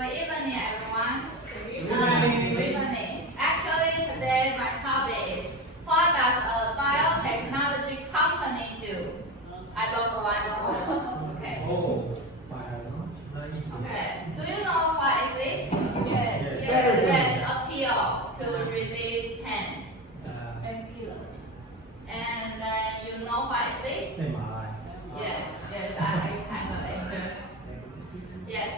Good evening, everyone. Good evening. Actually, today my topic is, what does a biotechnology company do? I lost one. Okay. Oh, biotechnology. Okay. Do you know what is this? Yes. Yes, a pill to relieve pain. And pillow. And then you know what is this? Yes, I know the answer. Yes,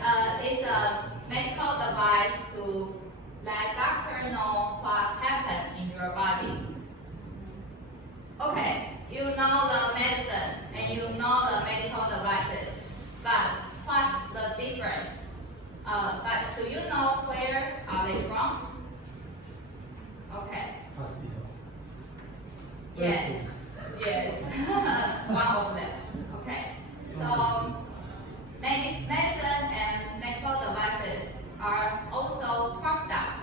it's a medical device to let doctor know what happened in your body. Okay, you know the medicine and you know the medical devices, but what's the difference? But do you know where are they from? Okay. Hospital. Yes. One of them. Okay. So medicine and medical devices are also products.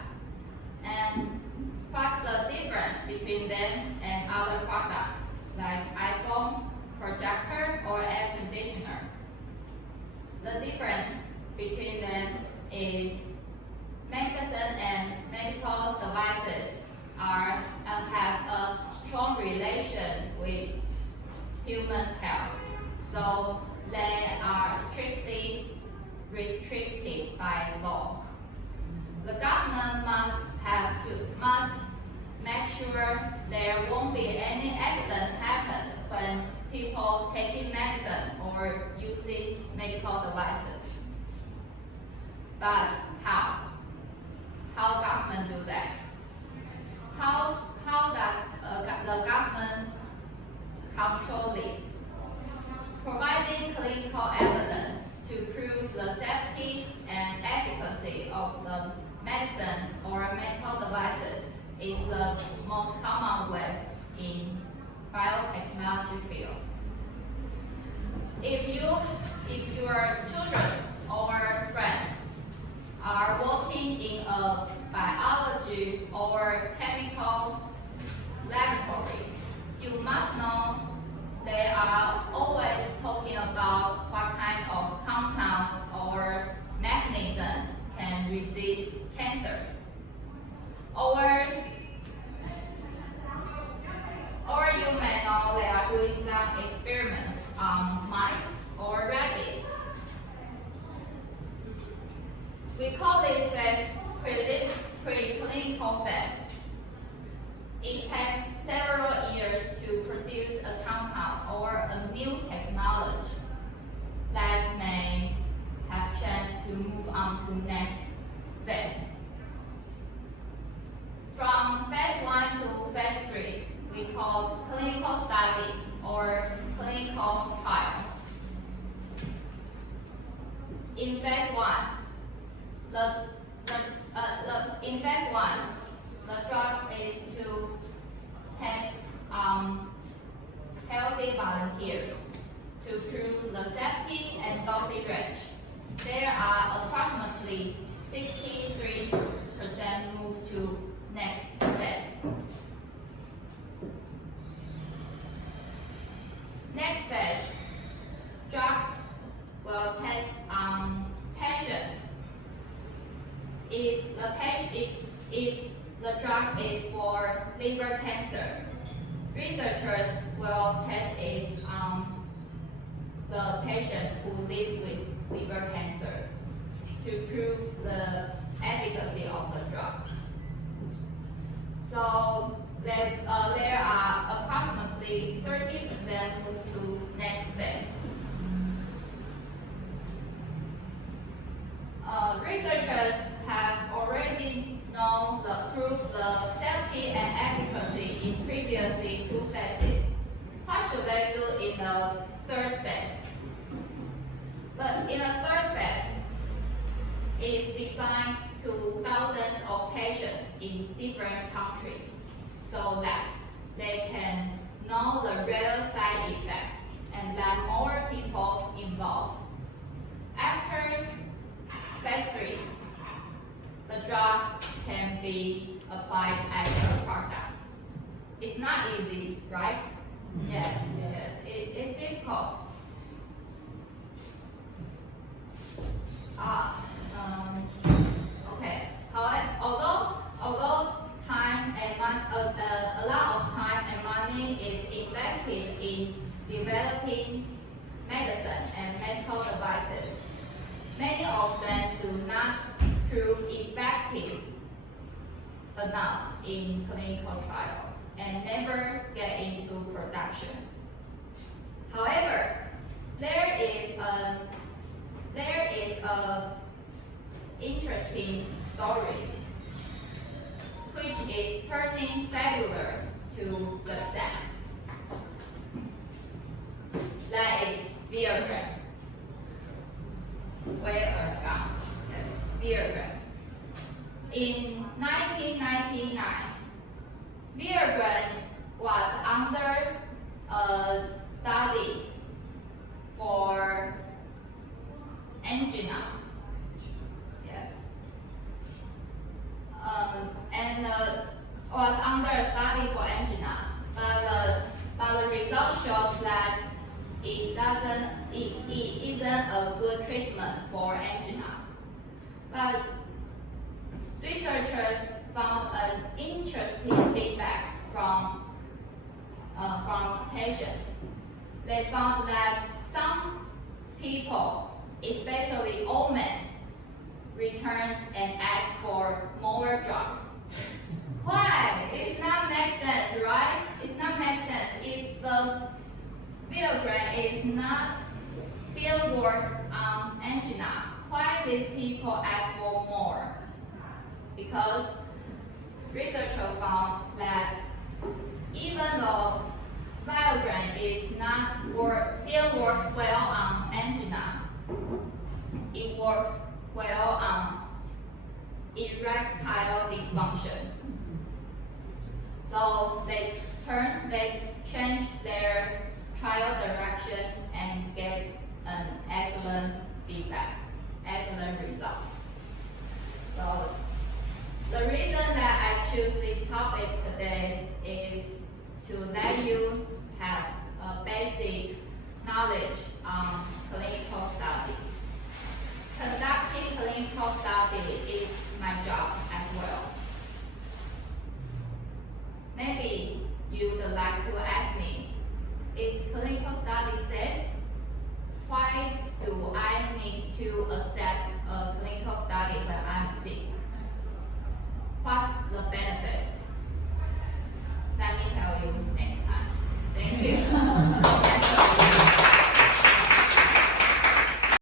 And what's the difference between them and other products like iPhone, projector, or air conditioner? The difference between them is medicine and medical devices have a strong relation with human health, so they are strictly restricted by law. The government must make sure there won't be any accident happen when people taking medicine or using medical devices. But how? How government do that? How does the government control this? Providing clinical evidence to prove the safety and efficacy of the medicine or medical devices is the most common way in biotechnology field. If your children or friends are working in a biology or chemical laboratory, you must know they are always talking about what kind of compound or mechanism can resist cancers. Or you may know they are doing some experiments on mice or rabbits. We call this phase preclinical phase. It takes several years to produce a compound or a new technology that may have chance to move on to next phase. From phase 1 to phase 3, we call clinical study or clinical trial. In phase 1, the drug is to test healthy volunteers to prove the safety and dosage range. There are approximately 63% move to next phase. Next phase, drugs will test on patients. If the drug is for liver cancer, researchers will test it on the patient who live with liver cancer to prove the efficacy of the drug. So there are approximately 30% move to next phase. Researchers have already proved the safety and efficacy in previously 2 phases. What should they do in the 3rd phase? But in the 3rd phase, it is designed to thousands of patients in different countries so that they can know the real side effect and let more people involved. After phase 3, the drug can be applied as a product. It's not easy, right? Yes, it's difficult. many of them do not prove effective enough in clinical trial and never get into production. However, there is a interesting story which is turning failure to success. That is Viagra. Yes, Viagra. In 1999, Viagra was under a study for angina. Yes. Was under a study for angina, but the results showed that it isn't a good treatment for angina. But researchers found an interesting feedback from patients. They found that some people, especially old men, returned and asked for more drugs. Why? It not make sense, right? It not make sense if the Viagra is not still work on angina. Why these people ask for more? Because researchers found that even though Viagra is not still work well on angina, it works well on erectile dysfunction. So they changed their trial direction and get an excellent feedback, excellent result. So the reason that I choose this topic today is to let you have a basic knowledge on clinical study. Conducting clinical study is my job as well. Maybe you would like to ask me, is clinical study safe? Why do I need to accept a clinical study when I'm sick? What's the benefit?